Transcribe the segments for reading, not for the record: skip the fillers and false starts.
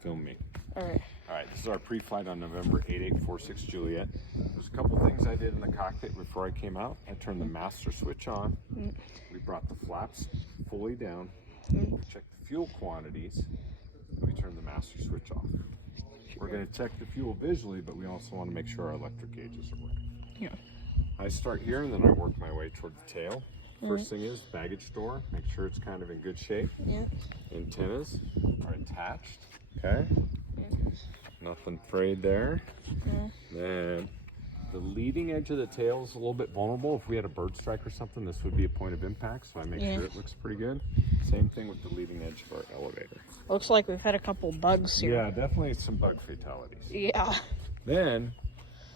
Film me. All right. All right, this is our pre-flight on November 8846 Juliet. There's a couple things I did in the cockpit before I came out. I turned the master switch on. We brought the flaps fully down. Checked the fuel quantities. And we turned the master switch off. We're going to check the fuel visually, but we also want to make sure our electric gauges are working. Yeah. I start here and then I work my way toward the tail. First thing is baggage door. Make sure it's kind of in good shape. Yeah. Antennas are attached. Okay. Yeah. Nothing frayed there. Yeah. Then the leading edge of the tail is a little bit vulnerable. If we had a bird strike or something, this would be a point of impact, so I make sure it looks pretty good. Same thing with the leading edge of our elevator. Looks like we've had a couple bugs here. Yeah, definitely some bug fatalities. Yeah. Then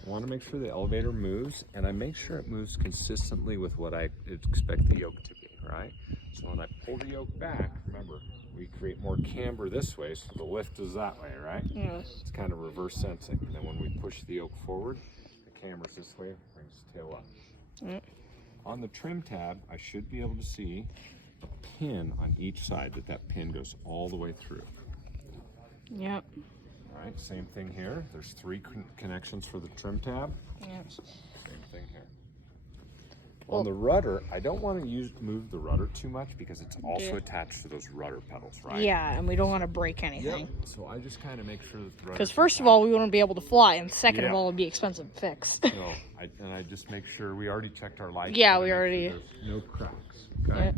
I want to make sure the elevator moves, and I make sure it moves consistently with what I expect the yoke to be, right? So when I pull the yoke back, remember, we create more camber this way, so the lift is that way, right? Yes. It's kind of reverse sensing. And then when we push the yoke forward, the camber's this way, brings the tail up. On the trim tab, I should be able to see a pin on each side, that pin goes all the way through. Yep. All right, same thing here. There's 3 connections for the trim tab. Yes. Same thing here. On the rudder, I don't want to move the rudder too much because it's also attached to those rudder pedals, right? Yeah, and we don't want to break anything. Yep. So I just kind of make sure that the rudder. Because first of all, we wouldn't be able to fly, and second of all, it'd be expensive fixed. No, I just make sure we already checked our lights. Yeah, we already. Sure there's no cracks. Okay. Yep.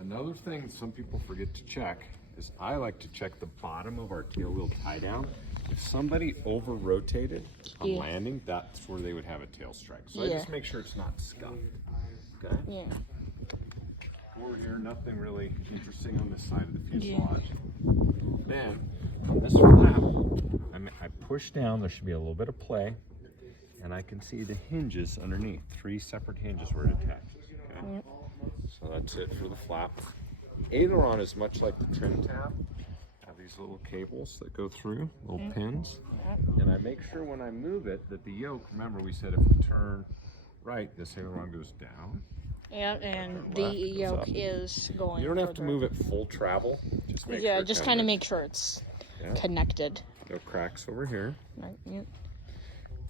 Another thing some people forget to check is I like to check the bottom of our tail wheel tie down. If somebody over rotated on landing, that's where they would have a tail strike. So I just make sure it's not scuffed. Okay? Yeah. Over here, nothing really interesting on this side of the fuselage. Then, on this flap, I push down, there should be a little bit of play, and I can see the hinges underneath, 3 separate hinges where it attaches. Okay? So that's it for the flap. Aileron is much like the trim tab. Have these little cables that go through, little pins. And I make sure when I move it that the yoke, remember we said if we turn right, this aileron goes down. Yeah, and the yoke is going. You don't have to move it full travel. Just make sure just kind of make sure it's connected. No cracks over here. Right, yep.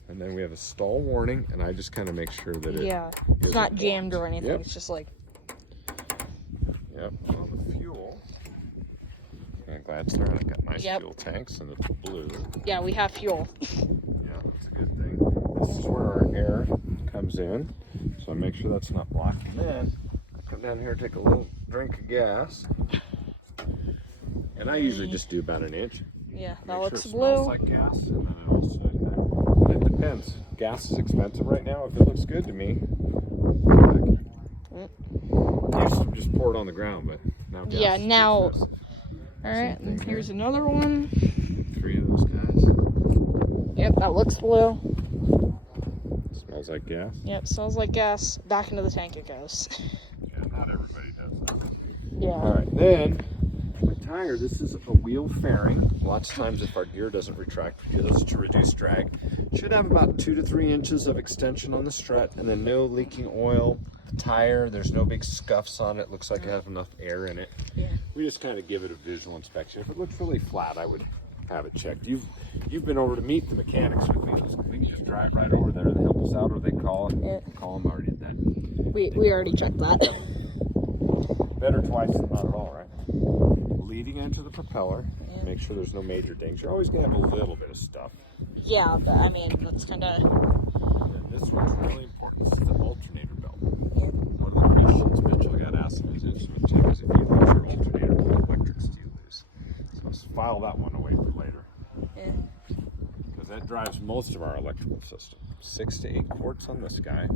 And then we have a stall warning, and I just kind of make sure that it's not jammed or anything. It's just like. Yep. On the fuel. I'm glad it's there. I've got nice fuel tanks, and it's blue. Yeah, we have fuel. Yeah, that's a good thing. This is where our air comes in, so I make sure that's not blocked. And then I come down here and take a little drink of gas. And I usually just do about an inch. Yeah, that Make looks sure it blue. Smells like gas, and then I also. It depends. Gas is expensive right now. If it looks good to me, used to just pour it on the ground, but now gas. Yeah, is now. too expensive. All right, and here's another one. 3 of those guys. Yep, that looks blue. Smells like gas. Yep, smells like gas. Back into the tank it goes. Yeah, not everybody does that. Yeah. All right, then the tire. This is a wheel fairing. Lots of times, if our gear doesn't retract, we do those to reduce drag. Should have about 2 to 3 inches of extension on the strut, and then no leaking oil. The tire, there's no big scuffs on it. Looks like it has enough air in it. Yeah. We just kind of give it a visual inspection. If it looks really flat, I would have it checked. You've been over to meet the mechanics with me. We can just drive right over there to help us out, or they call them already. We already checked that. Better twice than not at all, right? Leading edge of the propeller. Make sure there's no major dings. You're always gonna have a little bit of stuff. Yeah, but, I mean that's kind of. And this one's really important. This is the alternator belt. One of the questions Mitchell got asked in his instrument too is if you lose your alternator, what electrics do you lose? So let's file that one away for later. Yeah. Because that drives most of our electrical system. 6 to 8 quarts on this guy.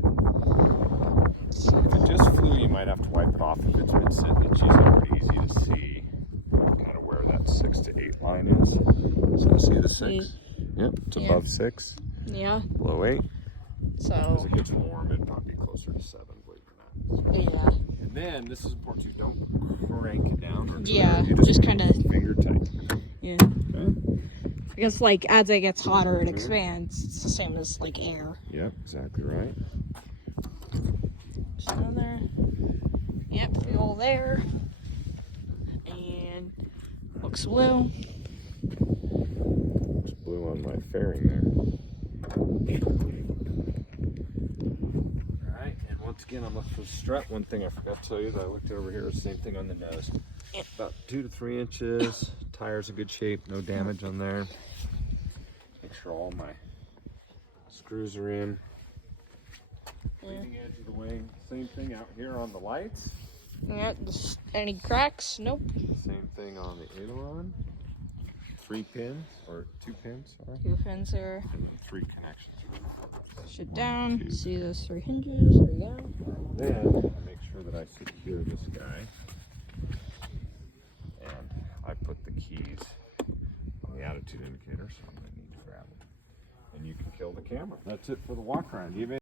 If it just flew, you might have to wipe it off. If it's been sitting, it's usually pretty easy to see kind of where that 6 to 8 line is. So see the 6? Yep, it's above 6. Yeah. Below 8. So. As it gets warm, it'd probably be closer to 7, believe it or not. Yeah. And then, this is important, you don't crank it down. Or you just kind of. Finger tight. Yeah. Okay. Because, like, as it gets hotter, it expands. It's the same as, like, air. Yep, exactly right. Just another. Yep, fuel there. And looks blue. Looks blue on my fairing there. Alright, and once again I'm looking for the strut. One thing I forgot to tell you that I looked over here, same thing on the nose. About 2 to 3 inches. Tire's in good shape, no damage on there. Make sure all my screws are in. Leading edge of the wing. Same thing out here on the lights. Yeah, just any cracks? Nope. Same thing on the aileron. 3 pins, or 2 pins, sorry. 2 pins there. And then 3 connections. Push it 1, down. 2. See those 3 hinges? There we go. Then make sure that I secure this guy. And I put the keys on the attitude indicator, so I'm going to need to grab them. And you can kill the camera. That's it for the walk around. Do you have any